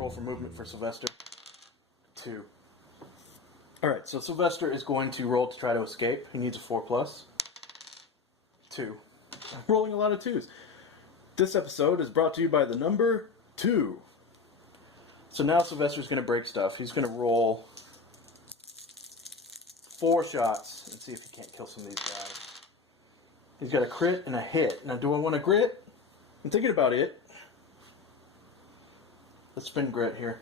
roll for movement for Sylvestre. 2. Alright, so Sylvestre is going to roll to try to escape. He needs a 4+. 2. I'm rolling a lot of 2s. This episode is brought to you by the number 2. So now Sylvestre's going to break stuff. He's going to roll 4 shots and see if he can't kill some of these guys. He's got a crit and a hit. Now, do I want a grit? I'm thinking about it. Let's spin grit here.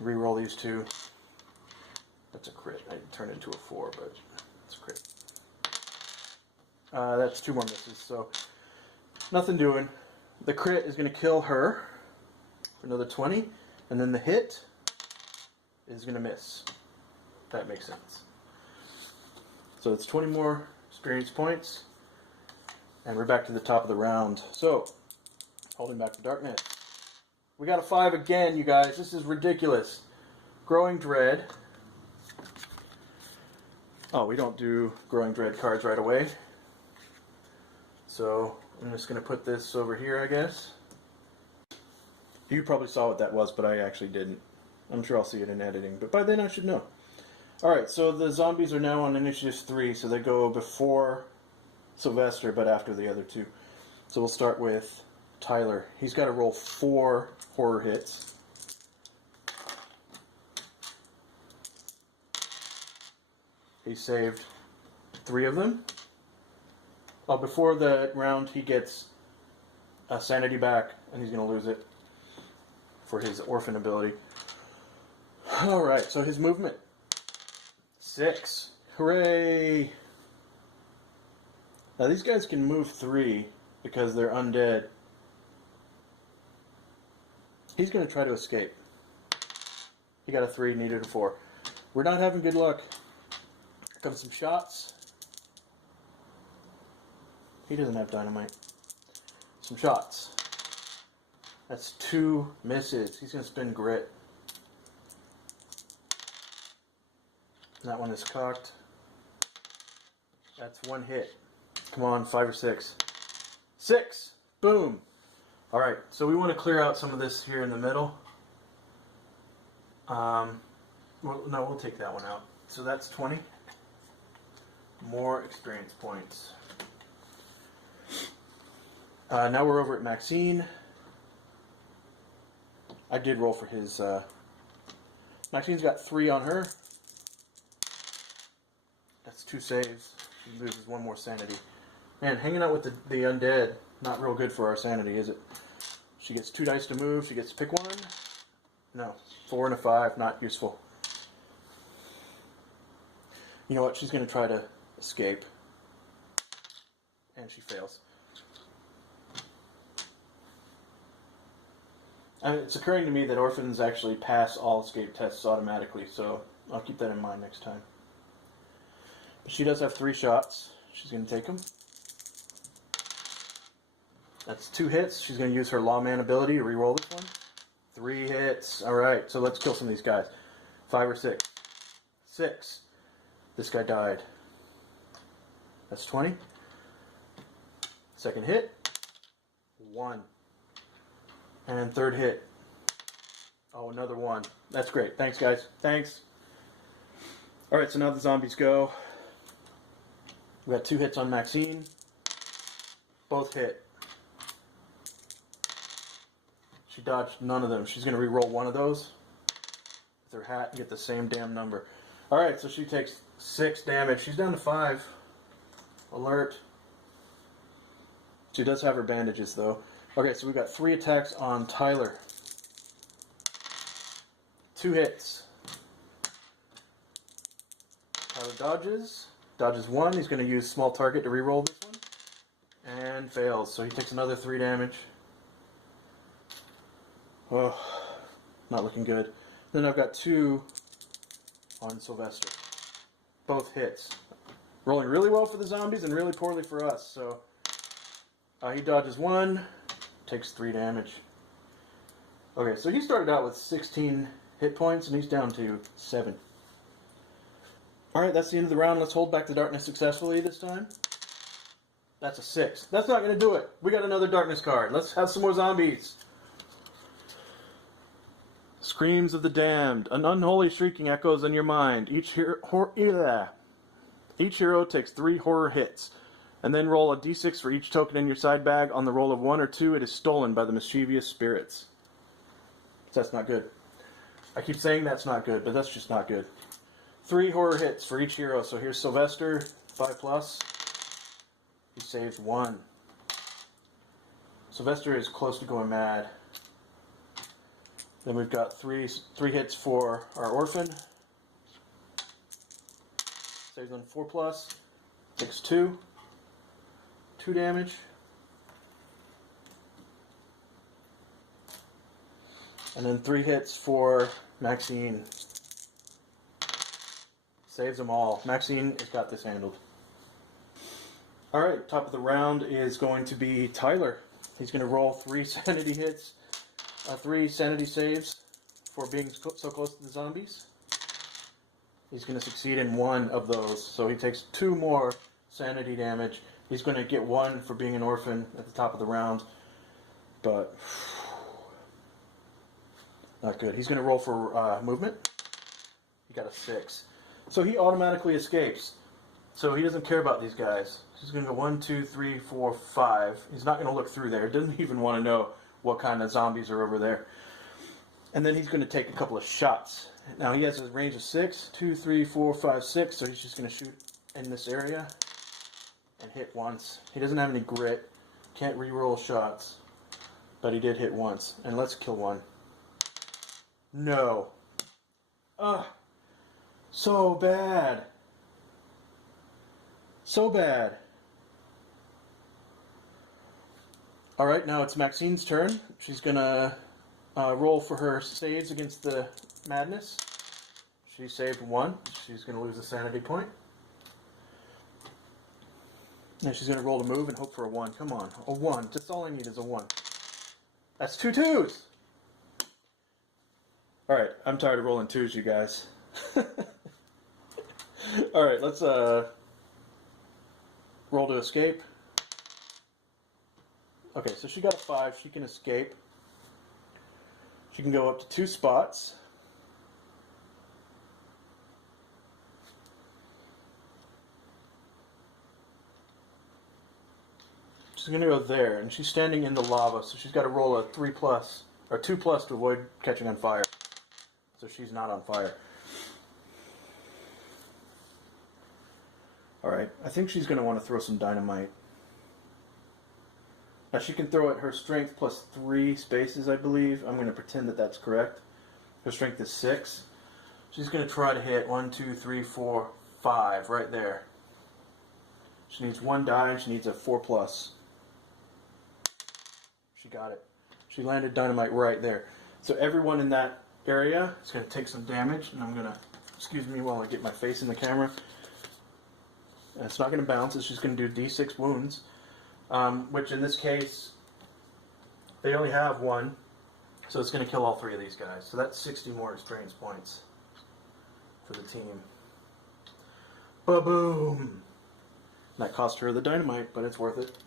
Reroll these 2. That's a crit. I turned it into a 4, but it's a crit. That's 2 more misses, so nothing doing. The crit is going to kill her for another 20, and then the hit is going to miss. That makes sense. So it's 20 more experience points, and we're back to the top of the round. So, holding back the darkness. We got a 5 again, you guys. This is ridiculous. Growing Dread. Oh, we don't do Growing Dread cards right away. So, I'm just going to put this over here, I guess. You probably saw what that was, but I actually didn't. I'm sure I'll see it in editing, but by then I should know. Alright, so the zombies are now on initiative 3, so they go before Sylvestre, but after the other 2. So we'll start with Tyler. He's got to roll 4 horror hits. He saved 3 of them. Well, before the round, he gets a sanity back, and he's going to lose it for his orphan ability. Alright, so his movement. 6. Hooray! Now these guys can move 3 because they're undead. He's going to try to escape. He got a 3, needed a 4. We're not having good luck. Here comes some shots. He doesn't have dynamite. Some shots. That's 2 misses. He's going to spin grit. That one is cocked. That's 1 hit. Come on, 5 or 6. 6! Boom! Alright, so we want to clear out some of this here in the middle. Well, no, we'll take that one out. So that's 20. More experience points. Now we're over at Maxine. I did roll for his... Maxine's got 3 on her. That's 2 saves. She loses 1 more sanity. Man, hanging out with the undead, not real good for our sanity, is it? She gets 2 dice to move. She gets to pick 1. No. 4 and a 5, not useful. You know what? She's going to try to escape. And she fails. It's occurring to me that orphans actually pass all escape tests automatically, so I'll keep that in mind next time. But she does have 3 shots. She's going to take them. That's 2 hits. She's going to use her lawman ability to reroll this one. 3 hits. Alright, so let's kill some of these guys. 5 or 6. 6. This guy died. That's 20. Second hit. 1. And 3rd hit. Oh, another 1. That's great. Thanks, guys. Thanks. Alright, so now the zombies go. We got 2 hits on Maxine. Both hit. She dodged none of them. She's going to re-roll 1 of those with her hat and get the same damn number. Alright, so she takes 6 damage. She's down to 5. Alert. She does have her bandages, though. Okay, so we've got 3 attacks on Tyler. 2 hits. Tyler dodges. Dodges 1. He's going to use small target to re-roll this one. And fails. So he takes another 3 damage. Oh, not looking good. Then I've got 2 on Sylvestre. Both hits. Rolling really well for the zombies and really poorly for us. So he dodges 1. Takes 3 damage. Okay, so he started out with 16 hit points and he's down to 7. Alright, that's the end of the round. Let's hold back the darkness successfully this time. That's a 6. That's not going to do it. We got another darkness card. Let's have some more zombies. Screams of the damned. An unholy shrieking echoes in your mind. Each hero takes 3 horror hits, and then roll a d6 for each token in your side bag. On the roll of 1 or 2, it is stolen by the mischievous spirits. So that's not good. I keep saying that's not good, but that's just not good. 3 horror hits for each hero. So here's Sylvestre, 5+. He saves 1. Sylvestre is close to going mad. Then we've got three hits for our orphan. Saves on 4+. Takes 2. 2 damage. And then 3 hits for Maxine. Saves them all. Maxine has got this handled. Alright, top of the round is going to be Tyler. He's going to roll 3 sanity hits, 3 sanity saves for being so close to the zombies. He's going to succeed in 1 of those, so he takes 2 more sanity damage. He's going to get 1 for being an orphan at the top of the round, but not good. He's going to roll for movement. He got a 6. So he automatically escapes. So he doesn't care about these guys. He's going to go 1, 2, 3, 4, 5. He's not going to look through there. Doesn't even want to know what kind of zombies are over there. And then he's going to take a couple of shots. Now he has a range of 6, 2, 3, 4, 5, 6. So he's just going to shoot in this area and hit once. He doesn't have any grit. Can't re-roll shots. But he did hit once. And let's kill 1. No. Ugh. So bad. So bad. Alright, now it's Maxine's turn. She's gonna roll for her saves against the madness. She saved 1. She's gonna lose a sanity point. And she's gonna roll to move and hope for a 1. Come on, a 1. That's all I need is a 1. That's 2 2s! Alright, I'm tired of rolling 2s, you guys. Alright, let's roll to escape. Okay, so she got a 5. She can escape. She can go up to 2 spots. She's going to go there, and she's standing in the lava, so she's got to roll a 3+ or 2+ to avoid catching on fire. So she's not on fire. Alright, I think she's going to want to throw some dynamite. Now she can throw it her strength plus 3 spaces, I believe. I'm going to pretend that that's correct. Her strength is 6. She's going to try to hit 1, 2, 3, 4, 5 right there. She needs 1 die and she needs a 4+. She got it. She landed dynamite right there. So everyone in that area is going to take some damage, and I'm going to, excuse me while I get my face in the camera. And it's not going to bounce, it's just going to do d6 wounds, which in this case, they only have 1, so it's going to kill all 3 of these guys. So that's 60 more experience points for the team. Ba-boom! That cost her the dynamite, but it's worth it.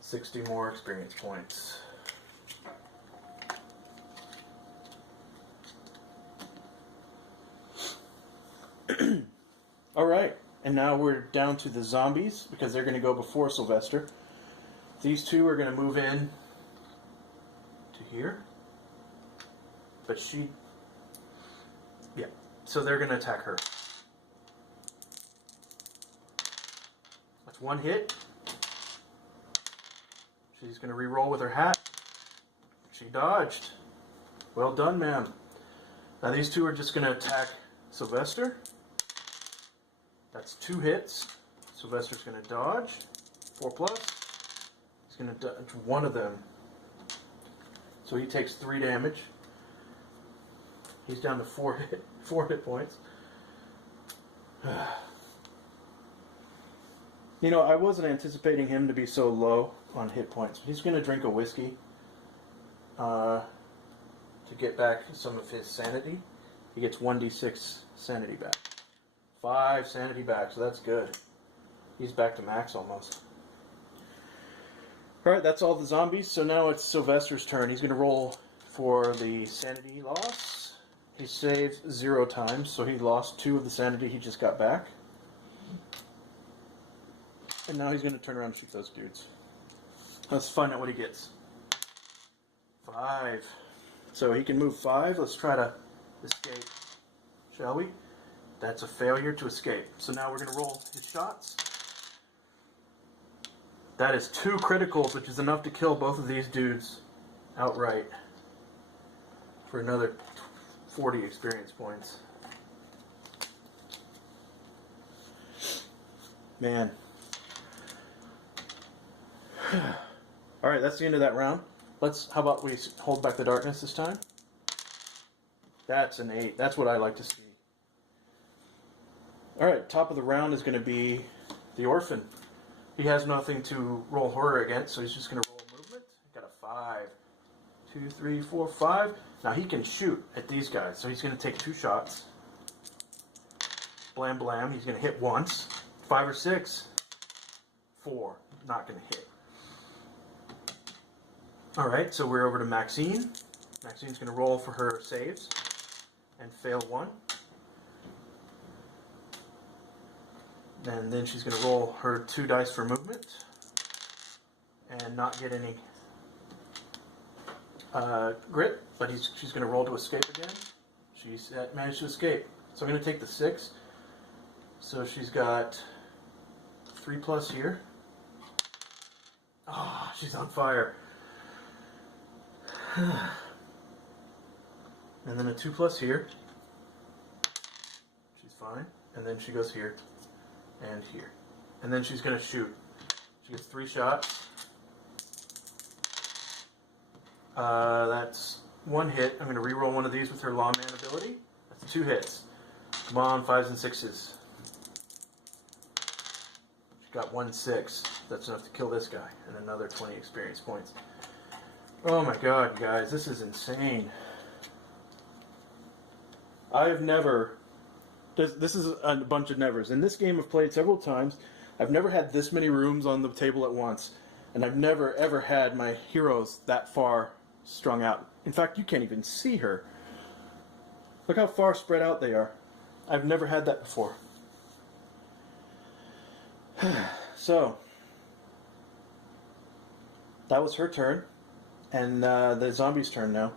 60 more experience points. Alright, and now we're down to the zombies, because they're going to go before Sylvestre. These 2 are going to move in to here. But she... yeah, so they're going to attack her. That's 1 hit. She's going to re-roll with her hat. She dodged. Well done, ma'am. Now these 2 are just going to attack Sylvestre. That's 2 hits. Sylvestre's going to dodge. 4+. He's going to dodge 1 of them. So he takes 3 damage. He's down to 4 hit points. You know, I wasn't anticipating him to be so low on hit points. He's going to drink a whiskey to get back some of his sanity. He gets 1d6 sanity back. 5 sanity back, so that's good. He's back to max almost. Alright, that's all the zombies. So now it's Sylvestre's turn. He's going to roll For the sanity loss, he saved 0 times, so he lost 2 of the sanity he just got back. And now he's going to turn around and shoot those dudes. Let's find out what he gets. 5. So he can move 5. Let's try to escape, shall we? That's a failure to escape. So now we're going to roll his shots. That is 2 criticals, which is enough to kill both of these dudes outright for another 40 experience points. Man. Alright, that's the end of that round. How about we hold back the darkness this time? That's an 8. That's what I like to see. Alright, top of the round is going to be the orphan. He has nothing to roll horror against, so he's just going to roll movement. Got a 5. 2, 3, 4, 5. Now he can shoot at these guys, so he's going to take 2 shots. Blam blam, he's going to hit once. 5 or 6. 4. Not going to hit. Alright, so we're over to Maxine. Maxine's going to roll for her saves and fail 1. And then she's going to roll her 2 dice for movement and not get any grit, but she's going to roll to escape again. She's managed to escape. So I'm going to take the 6. So she's got 3+ here. Oh, she's on fire. And then a 2+ here. She's fine. And then she goes here and here. And then she's going to shoot. She gets 3 shots. That's 1 hit. I'm going to reroll one of these with her lawman ability. That's 2 hits. Come on, 5s and 6s. She got 1 6. That's enough to kill this guy. And another 20 experience points. Oh my god, you guys, this is insane. I have never... This is a bunch of nevers. In this game I've played several times. I've never had this many rooms on the table at once. And I've never ever had my heroes that far strung out. In fact, you can't even see her. Look how far spread out they are. I've never had that before. So, that was her turn. And the zombie's turn now.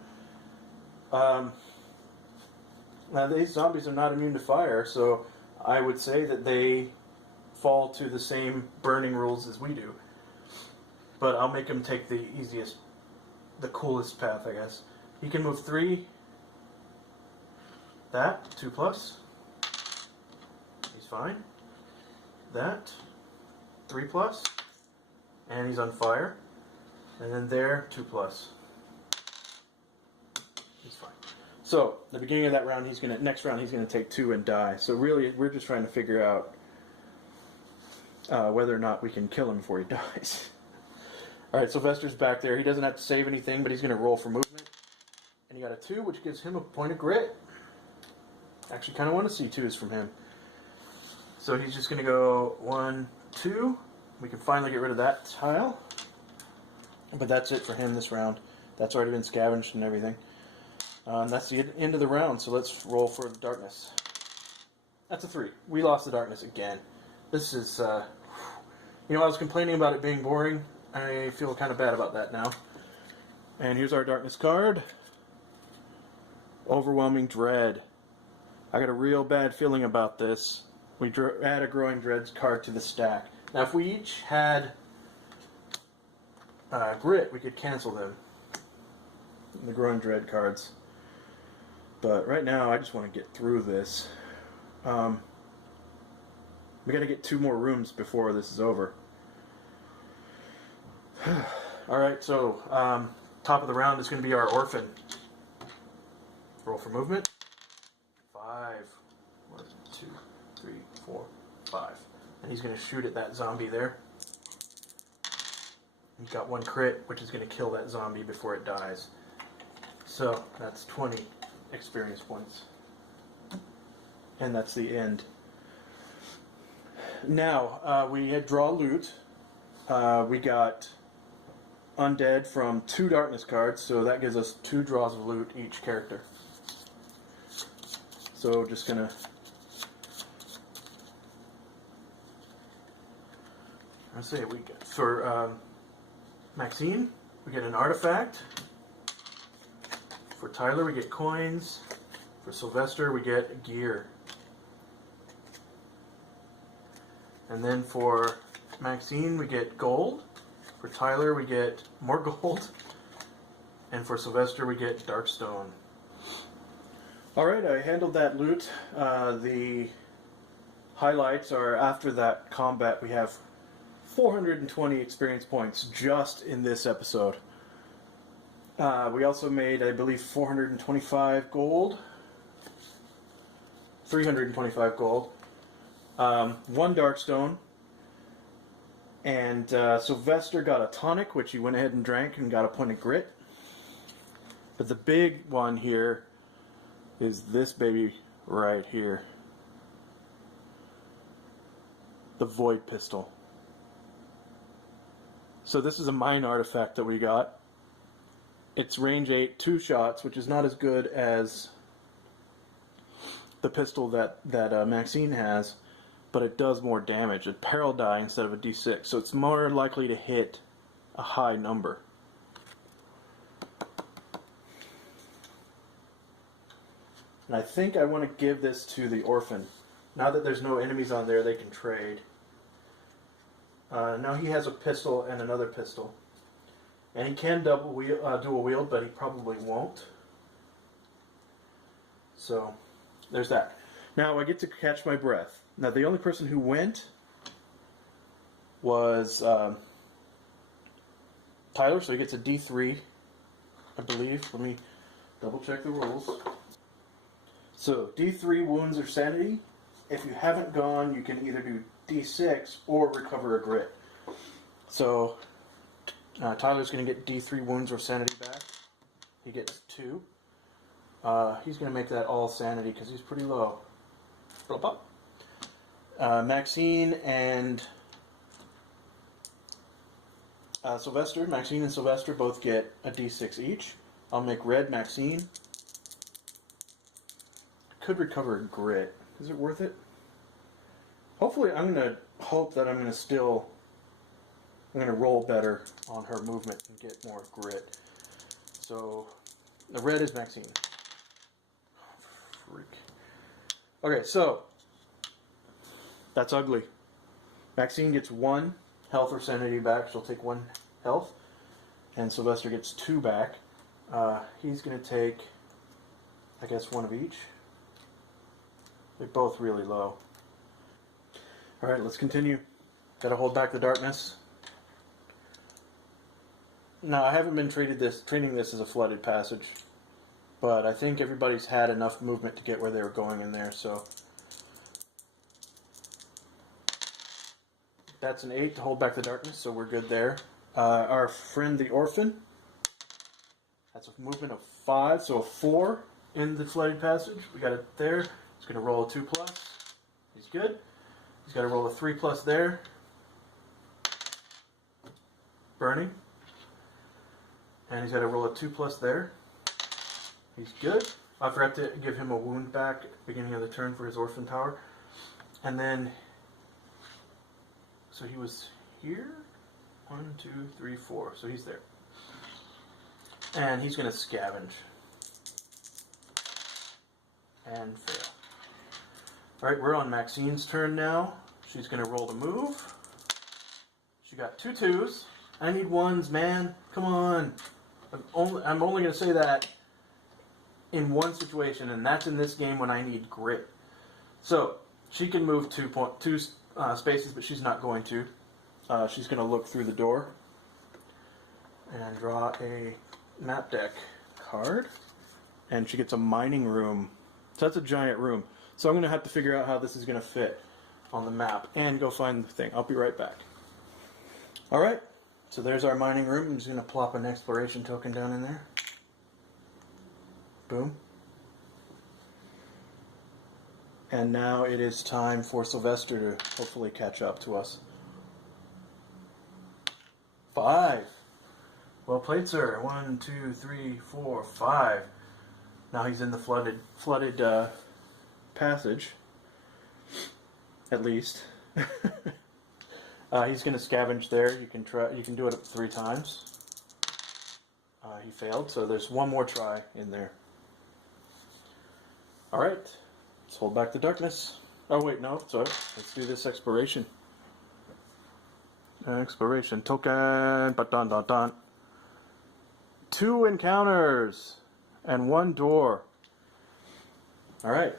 Now these zombies are not immune to fire, so I would say that they fall to the same burning rules as we do. But I'll make him take the easiest, the coolest path, I guess. He can move 3. That, 2+. He's fine. That, 3+. And he's on fire. And then there, 2+. He's fine. So, the beginning of that round, next round he's gonna take 2 and die. So really, we're just trying to figure out whether or not we can kill him before he dies. Alright, Sylvestre's back there. He doesn't have to save anything, but he's gonna roll for movement. And he got a 2, which gives him a point of grit. Actually, kind of want to see 2s from him. So he's just gonna go 1, 2. We can finally get rid of that tile. But that's it for him this round. That's already been scavenged and everything. And that's the end of the round, so let's roll for the darkness. That's a 3. We lost the darkness again. This is, you know, I was complaining about it being boring. I feel kind of bad about that now. And here's our darkness card. Overwhelming Dread. I got a real bad feeling about this. We add a Growing Dread card to the stack. Now, if we each had grit, we could cancel them. The Growing Dread cards. But right now, I just want to get through this. We got to get 2 more rooms before this is over. Alright, so top of the round is going to be our orphan. Roll for movement. 5. 1, 2, 3, 4, 5. And he's going to shoot at that zombie there. He's got 1 crit, which is going to kill that zombie before it dies. So, that's 20 experience points. And that's the end. Now, we had draw loot. We got undead from 2 darkness cards, so that gives us 2 draws of loot each character. So just gonna we get for Maxine we get an artifact. For Tyler we get coins. For Sylvestre we get gear. And then for Maxine we get gold. For Tyler we get more gold. And for Sylvestre we get darkstone. Alright, I handled that loot. The highlights are after that combat we have 420 experience points just in this episode. We also made, I believe, 425 gold. 325 gold. 1 darkstone. And Sylvestre got a tonic, which he went ahead and drank and got a point of grit. But the big one here is this baby right here. The Void Pistol. So this is a mine artifact that we got. It's range 8, 2 shots, which is not as good as the pistol that Maxine has, but it does more damage. It peril die instead of a d6, so it's more likely to hit a high number. And I think I want to give this to the orphan. Now that there's no enemies on there, they can trade. Now he has a pistol and another pistol. And he can dual wield, but he probably won't. So, there's that. Now I get to catch my breath. Now the only person who went was Tyler, so he gets a D3, I believe. Let me double check the rules. So, D3 wounds or sanity. If you haven't gone, you can either do D6 or recover a grit. So, Tyler's going to get D3 wounds or sanity back. He gets 2. He's going to make that all sanity because he's pretty low. Maxine and Sylvestre. Maxine and Sylvestre both get a D6 each. I'll make red Maxine. Could recover a grit. Is it worth it? Hopefully, I'm going to hope that I'm going to roll better on her movement and get more grit. So, the red is Maxine. Freak. Okay, so, that's ugly. Maxine gets 1 health or sanity back. She'll take 1 health. And Sylvestre gets 2 back. He's going to take, I guess, 1 of each. They're both really low. Alright, let's continue. Gotta hold back the darkness. Now, I haven't been treating this as a flooded passage, but I think everybody's had enough movement to get where they were going in there, so. That's an 8 to hold back the darkness, so we're good there. Our friend the orphan, that's a movement of 5, so a 4 in the flooded passage. We got it there. He's going to roll a 2+. He's good. He's got to roll a 3+ there. Burning. And he's got to roll a 2+ there. He's good. I forgot to give him a wound back at the beginning of the turn for his orphan tower. And then, so he was here. 1, 2, 3, 4. So he's there. And he's going to scavenge. And fail. Alright, we're on Maxine's turn now. She's going to roll the move. She got 2 2s. I need 1s, man. Come on. I'm only going to say that in one situation, and that's in this game when I need grit. So, she can move 2 spaces, but she's not going to. She's going to look through the door and draw a map deck card. And she gets a mining room. So that's a giant room. So I'm going to have to figure out how this is going to fit on the map and go find the thing. I'll be right back. Alright, so there's our mining room. I'm just going to plop an exploration token down in there. Boom. And now it is time for Sylvestre to hopefully catch up to us. 5. Well played, sir. 1, 2, 3, 4, 5. Now he's in the flooded passage. At least. He's going to scavenge there. You can try. You can do it up 3 times. He failed, so there's one more try in there. All right. Let's hold back the darkness. Oh wait, no. Sorry. Let's do this exploration. Exploration token. But dun dun dun. 2 encounters and 1 door. All right.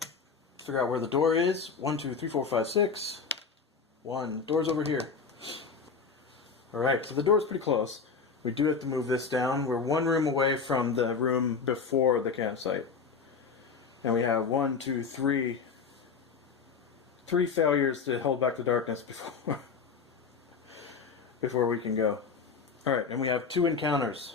Let's figure out where the door is. 1, 2, 3, 4, 5, 6. 1. Door's over here. All right. So the door's pretty close. We do have to move this down. We're 1 room away from the room before the campsite, and we have 1, 2, 3. 3 failures to hold back the darkness before we can go. All right, and we have 2 encounters.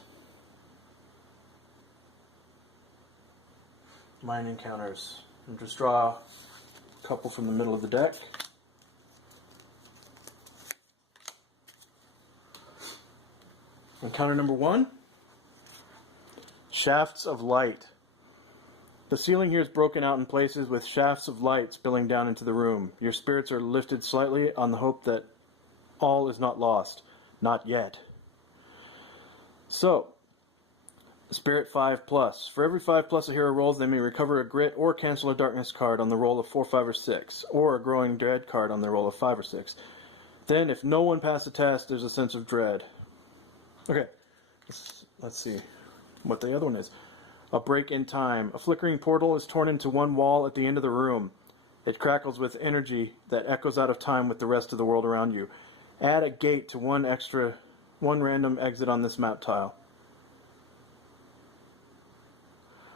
Mine encounters. And just draw a couple from the middle of the deck. Encounter number 1. Shafts of light. The ceiling here is broken out in places with shafts of light spilling down into the room. Your spirits are lifted slightly on the hope that all is not lost. Not yet. So, Spirit 5+. For every 5+ a hero rolls, they may recover a grit or cancel a darkness card on the roll of 4, 5, or 6, or a growing dread card on the roll of 5 or 6. Then, if no one passes the test, there's a sense of dread. Okay, let's see what the other one is. A break in time. A flickering portal is torn into one wall at the end of the room. It crackles with energy that echoes out of time with the rest of the world around you. Add a gate to one random exit on this map tile.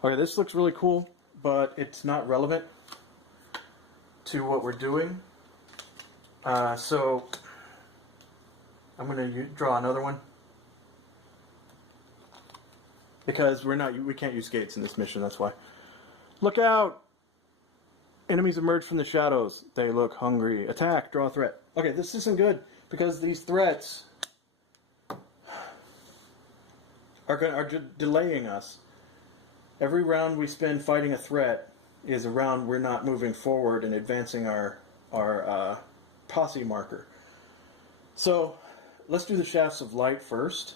Okay, this looks really cool, but it's not relevant to what we're doing. So I'm going to draw another one, because we can't use gates in this mission. That's why. Look out! Enemies emerge from the shadows. They look hungry. Attack. Draw a threat. Okay, this isn't good because these threats are delaying us. Every round we spend fighting a threat is a round we're not moving forward and advancing our posse marker. So let's do the shafts of light first.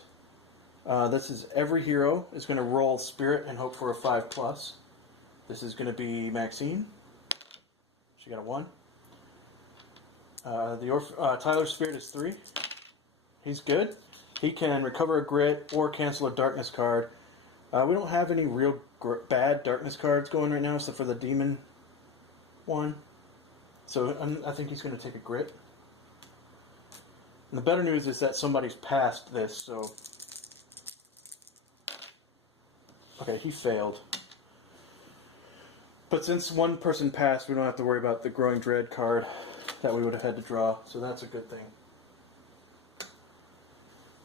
This is every hero is going to roll spirit and hope for a 5+. This is going to be Maxine. She got a 1. Tyler's spirit is 3. He's good. He can recover a grit or cancel a darkness card. We don't have any real bad darkness cards going right now, except for the demon one. So I think he's going to take a grit. And the better news is that somebody's passed this, so... Okay, he failed. But since one person passed, we don't have to worry about the growing dread card that we would have had to draw, so that's a good thing.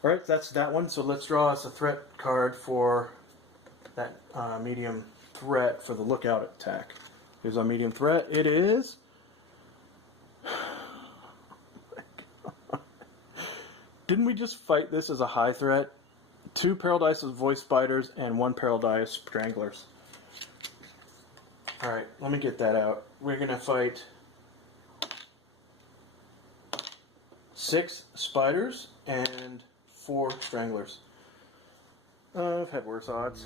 Alright, that's that one, so let's draw us a threat card for that medium threat for the lookout attack. Here's our medium threat. It is... Didn't we just fight this as a high threat? 2 Paradise Voice Spiders and 1 Paradise Stranglers. Alright, let me get that out. We're going to fight 6 spiders and 4 stranglers. I've had worse odds.